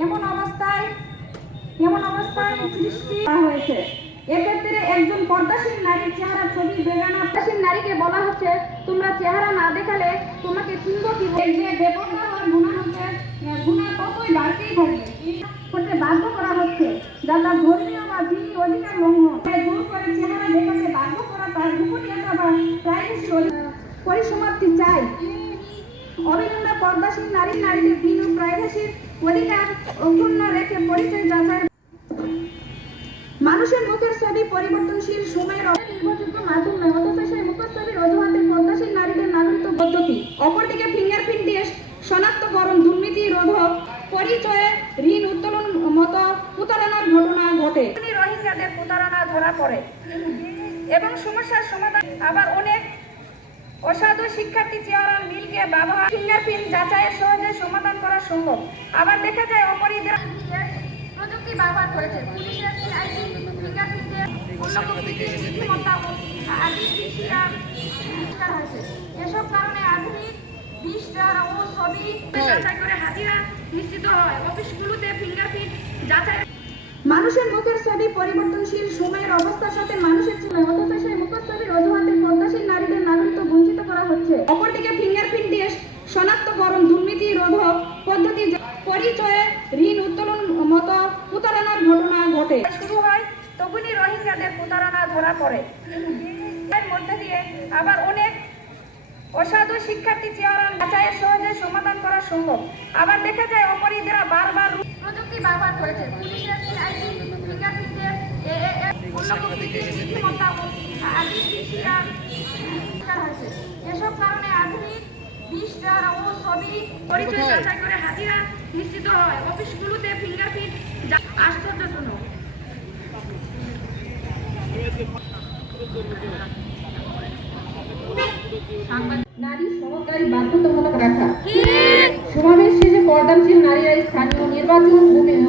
এমন অবস্থায় এমন অবস্থায় সৃষ্টি হয়েছে। এক্ষেত্রে একজন পর্দাসীন নারীর চেহারা ছবি বেগানা। পর্দাসীন নারীকে বলা হচ্ছে, তোমরা চেহারা না দেখালে তোমাকে চিনব কি যে বেপর্দা হওয়ার গুণা হচ্ছে গুণা ততই বাড়তেই থাকবে করতে বাধ্য করা হচ্ছে। যা তার ধর্মীয় বা দিনী অধিকার লঙ্ঘন জোর করে চেহারা দেখাতে বাধ্য করা তার গোপনীয়তা বা প্রাইভেসি পরিসমাপ্তি চাই। অবিলম্বে পর্দাসীন নারী, নারীদের ও প্রাইভেসির অধিকার অক্ষুণ্ণ রেখে পরিচয় যাচাই মানুষের মুখের ছবি পরিবর্তনশীল সময়ের নির্ভরযোগ্য মাধ্যমে অথচ সেই মুখের ছবির অজুহাতে পর্দাসীন নারীদের নাগরিকত্ব পদ্ধতি। অপরদিকে ফিঙ্গারপ্রিন্ট দিয়ে শনাক্তকরণ দুর্নীতি রোধক পরিচয়ে ঋণ উত্তোলন মতো প্রতারণার ঘটনা ঘটে। রোহিঙ্গাদের প্রতারণা ধরা পড়ে। এবং সমস্যার সমাধান আবার অনেক অসাধু শিক্ষার্থী চেহারার মিলকে ব্যবহার ফিঙ্গারপ্রিন্ট যাচাইয়ের সহজে সমাধান করা সম্ভব। আবার দেখা যায় অপরাধীরা প্রযুক্তি ব্যবহার করেছে। পুলিশের সিআইডি ফিঙ্গারপ্রিন্টের বুদ্ধিমত্তা হয়েছে। এসব কারণে আধুনিক বিষ দ্বারা ও ছবি যাচাই করে হাজিরা নিশ্চিত হয়। অফিসগুলোতে ফিঙ্গারপ্রিন্ট যাচাই মানুষের মুখের ছবি পরিবর্তনশীল সময়ের অবস্থার সাথে মানুষের ছিল, অথচ সেই মুখের ছবির অজুহাতে পর্দাসীন নারীদের নাগরিকত্ব বঞ্চিত করা হচ্ছে অপরদিকে ফিঙ্গারপ্রিন্ট দিয়ে শনাক্তকরণ দুর্নীতি রোধক পদ্ধতি পরিচয়ে ঋণ উত্তোলন মতো প্রতারণার ঘটনা ঘটে। শুরু হয় তখনই রোহিঙ্গাদের প্রতারণা ধরা পড়ে। এর মধ্যে দিয়ে আবার অনেক অসাধু শিক্ষার্থী চেহারার যাচাইয়ের সহজে সমাধান করা সম্ভব। আবার দেখা যায় অপরাধীরা বারবার প্রযুক্তি ব্যবহার করেছে। পুলিশের সিআইডি ফিঙ্গারপ্রিন্টের এএএফ বুদ্ধিমত্তা ও আদি শিক্ষা শিকার হয়েছে এসব কারণে আধুনিক বিষ দ্বারা ও ছবি পরিচয় যাচাই করে হাজিরা নিশ্চিত হয়। অফিসগুলোতে ফিঙ্গারপ্রিন্ট আশ্চর্যজনক। নারী সহকারী বাধ্যতামূলক রাখা। সমাবেশ শেষে পর্দানশীল নারীরা স্থানীয় নির্বাচন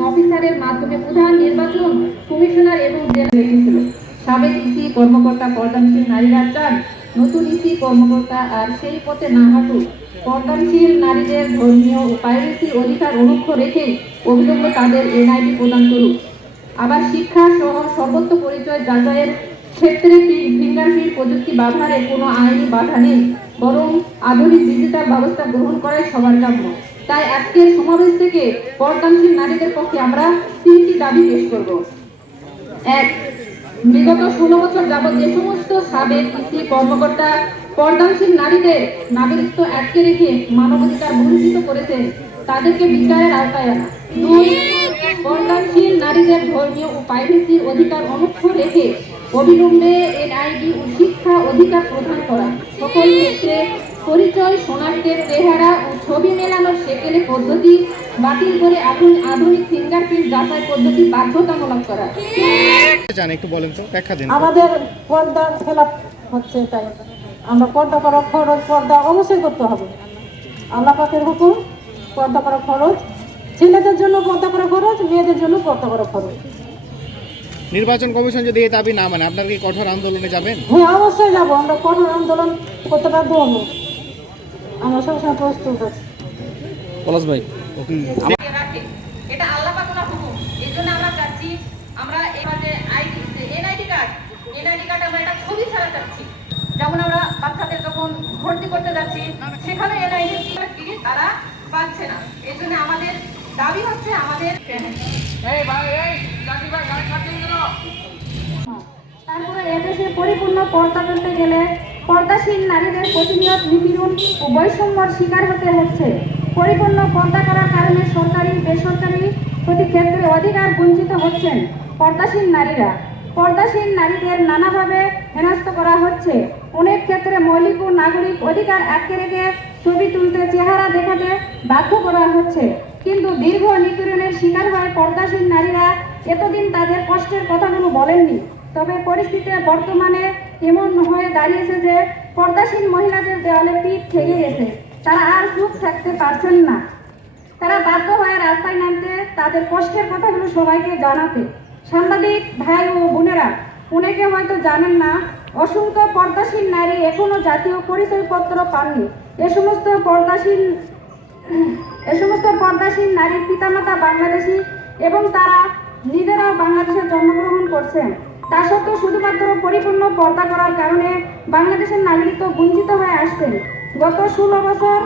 অফিসারের মাধ্যমে প্রধান নির্বাচন কমিশনার এবং জেলা লিখেছিল সাবেক ইসি কর্মকর্তা পর্দানশীল নারীরা চান নতুন ইসি কর্মকর্তা আর সেই পথে না হাঁটুক। পর্দানশীল নারীদের ধর্মীয় ও পাইরেসি অধিকার অনুক্ষ রেখেই অবিলম্বে তাদের এনআইডি প্রদান করুক। আবার শিক্ষা সহ সর্বত্র পরিচয় যাচাইয়ের ক্ষেত্রে ফিঙ্গারপ্রিন্ট প্রযুক্তি ব্যবহারে কোনো আইনি বাধা নেই? বরং আধুনিক ডিজিটাল ব্যবস্থা গ্রহণ করাই সবার কাম্য। তাই আজকের সমাবেশ থেকে পর্দানশীল নারীদের পক্ষে আমরা তিনটি দাবি পেশ করব। এক বিগত ষোলো বছর যাবৎ যে সমস্ত সাবেক ইসি কর্মকর্তা, পর্দানশীল নারীদের নাগরিকত্ব আটকে রেখে মানবাধিকার বঞ্চিত করেছেন, তাদেরকে বিচারের আওতায় আনা। দুই, পর্দানশীল নারীদের ধর্মীয় ও প্রাইভেসির অধিকার অনুক্ষ রেখে অবিলম্বে এনআইডি ও শিক্ষা অধিকার প্রদান করা। সকল ক্ষেত্রে পরিচয় শনাক্তের চেহারা ও ছবি মেলানোর সেকেলে পদ্ধতি বাতিল করে এখন আধুনিক ফিঙ্গারপ্রিন্ট যাচাই পদ্ধতি বাধ্যতামূলক করা চান একটু বলেন তো ব্যাখ্যা দিন। আমাদের পর্দা খেলাপ হচ্ছে তাই। আমরা পর্দা করা খরচ পর্দা অবশ্যই করতে হবে। আল্লাহ পাকের হুকুম পর্দা করা খরচ। ছেলেদের জন্য পর্দা করা খরচ মেয়েদের জন্য পর্দা করা খরচ। নির্বাচন কমিশন যদি এই দাবি না মানে আপনার কি কঠোর আন্দোলনে যাবেন? হ্যাঁ অবশ্যই যাব। আমরা কঠোর আন্দোলন করতে বাধ্য হব আমরা সবসময় প্রস্তুত আছি। পলাশ ভাই এটা আল্লাহ পাকের হুকুম। এই জন্য আমরা চাচ্ছি আমরা এবার যে ID NID card NID card আমরা এটা ছবি ছাড়া চাচ্ছি। যেমন আমরা বাচ্চাদের যখন ভর্তি করতে যাচ্ছি সেখানে এনআইডি তারা পাচ্ছে না। এই জন্য আমাদের দাবি হচ্ছে আমাদের তারপরে এদেশে পরিপূর্ণ পর্দা পেতে গেলে পর্দাশীল নারীদের প্রতিনিয়ত নিপীড়ন ও বৈষম্যর শিকার হতে হচ্ছে। পরিপূর্ণ পর্দা করার কারণে সরকারি, বেসরকারি প্রতি ক্ষেত্রে অধিকার বঞ্চিত হচ্ছেন পর্দাসীন নারীরা। পর্দাসীন নারীদের নানাভাবে হেনস্থ করা হচ্ছে। অনেক ক্ষেত্রে মৌলিক ও নাগরিক অধিকার আটকে রেখে ছবি তুলতে চেহারা দেখাতে বাধ্য করা হচ্ছে। কিন্তু দীর্ঘ নিপীড়নের শিকার হয় পর্দাসীন নারীরা এতদিন তাদের কষ্টের কথাগুলো বলেননি। তবে পরিস্থিতি বর্তমানে এমন হয়ে দাঁড়িয়েছে যে পর্দাসীন মহিলাদের দেওয়ালে পিঠ ঠেকে গেছে। তারা আর চুপ থাকতে পারছেন না। তারা বাধ্য হয়ে রাস্তায় নামতে তাদের কষ্টের কথাগুলো সবাইকে জানাতে। সাংবাদিক, ভাই ও বোনেরা, অনেকে হয়তো জানেন না, অসংখ্য পর্দাসীন নারী এখনও জাতীয় পরিচয়পত্র পাননি। এ সমস্ত পর্দাসীন এ সমস্ত পর্দাসীন নারীর পিতামাতা বাংলাদেশি এবং তারা নিজেরা বাংলাদেশে জন্মগ্রহণ করছেন। তা সত্ত্বেও শুধুমাত্র পরিপূর্ণ পর্দা করার কারণে বাংলাদেশের নাগরিকত্ব বঞ্চিত হয়ে আসছেন গত ষোলো বছর,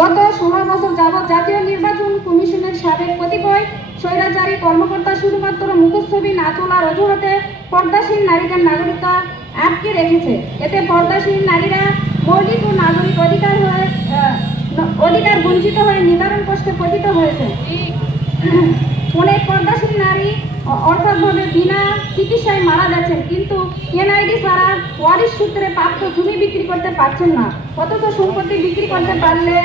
গত ষোলো বছর যাবৎ জাতীয় নির্বাচন কমিশনের সাবেক কতিপয় স্বৈরাচারী কর্মকর্তা শুধুমাত্র মুখচ্ছবি না তোলার অজুহাতে পর্দাসীন নারীদের নাগরিকতা আটকে রেখেছে। এতে পর্দাসীন নারীরা মৌলিক ও নাগরিক অধিকার হয়ে অধিকার বঞ্চিত হয়ে নিবারণ কষ্টে পতিত হয়েছে। অনেক পর্দাসীন নারী অর্থাৎভাবে বিনা চিকিৎসায় মারা যাচ্ছেন, কিন্তু এনআইডি ছাড়া ওয়ারিশ সূত্রে প্রাপ্ত জমি বিক্রি করতে পারছেন না। অথচ সম্পত্তি বিক্রি করতে পারলে